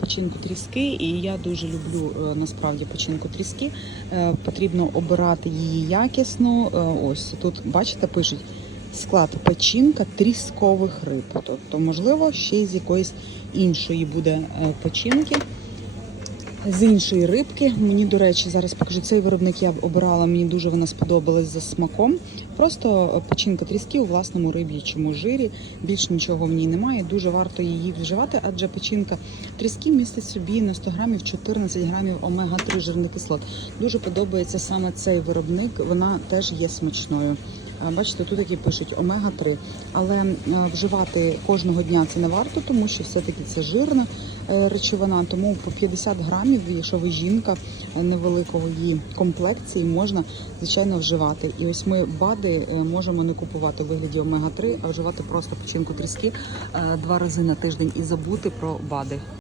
Печінку тріски, і я дуже люблю е, насправді печінку тріски. Е, Потрібно обирати її якісно. Е, Ось тут, бачите, пишуть склад печінка тріскових риб. Тобто, можливо, ще з якоїсь іншої буде печінки. З іншої рибки. Мені, до речі, зараз покажу цей виробник. Я обирала, мені дуже вона сподобалась за смаком. Просто е, печінка тріски у власному риб'ячому жирі. Більш нічого в ній немає. Дуже варто її вживати, адже печінка тріски містить собі на 100 грамів 14 грамів омега-3 жирних кислот. Дуже подобається саме цей виробник. Вона теж є смачною. Бачите, тут такі пишуть омега-3. Але вживати кожного дня це не варто, тому що все-таки це жирна е, речовина. Тому по 50 грамів, якщо ви жінка е, невеликої комплекції, можна звичайно вживати. І ось ми БАДи е, можемо не купувати у вигляді омега-3, а вживати просто печінку тріски два рази на тиждень і забути про БАДи.